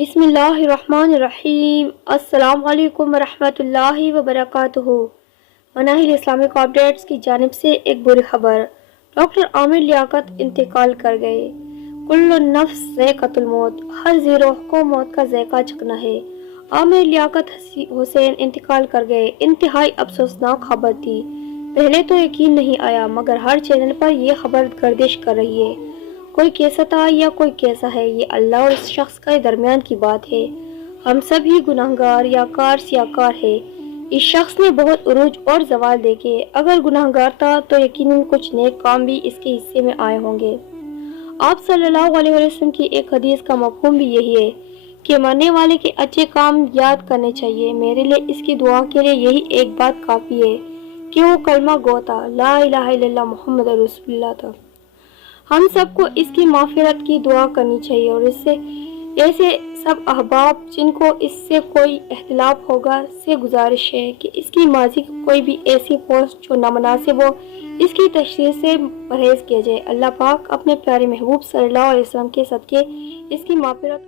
बिस्मिल्लाहिर्रहमानिर्रहीम। अस्सलाम वालेकुम वरहमतुल्लाहि वबरकातुहू। मनाहिल इस्लामिक अपडेट्स की जानिब से एक बुरी खबर। डॉक्टर आमिर लियाकत इंतकाल कर गए। कुल्लु नफ्स ज़ाइक़तुल मौत, हर जी रूह को मौत का ज़ायक़ा चखना है। आमिर लियाकत हुसैन इंतकाल कर गए। इंतहाई अफसोसनाक खबर थी। पहले तो यकीन नहीं आया, मगर हर चैनल पर यह खबर गर्दिश कर रही है। कोई कैसा था या कोई कैसा है, ये अल्लाह और इस शख्स के दरमियान की बात है। हम सब ही गुनाहगार या कार सियाकार है। इस शख्स ने बहुत उरूज और जवाल देखे। अगर गुनाहगार था तो यकीनन कुछ नेक काम भी इसके हिस्से में आए होंगे। आप सल्लल्लाहु अलैहि वसल्लम की एक हदीस का मफहूम भी यही है कि मरने वाले के अच्छे काम याद करने चाहिए। मेरे लिए इसकी दुआ के लिए यही एक बात काफ़ी है कि वो कलमा गो था, ला इलाहा इल्लल्लाह मुहम्मद रसूलुल्लाह था। हम सबको इसकी माफ़िरत की दुआ करनी चाहिए और इससे ऐसे सब अहबाब जिनको इससे कोई इख्तिलाफ होगा से गुजारिश है कि इसकी माजी की कोई भी ऐसी पोस्ट जो नामुनासिब हो, इसकी तशरीह से परहेज़ किया जाए। अल्लाह पाक अपने प्यारे महबूब सल्लल्लाहु अलैहि वसल्लम के सदके इसकी माफ़िरत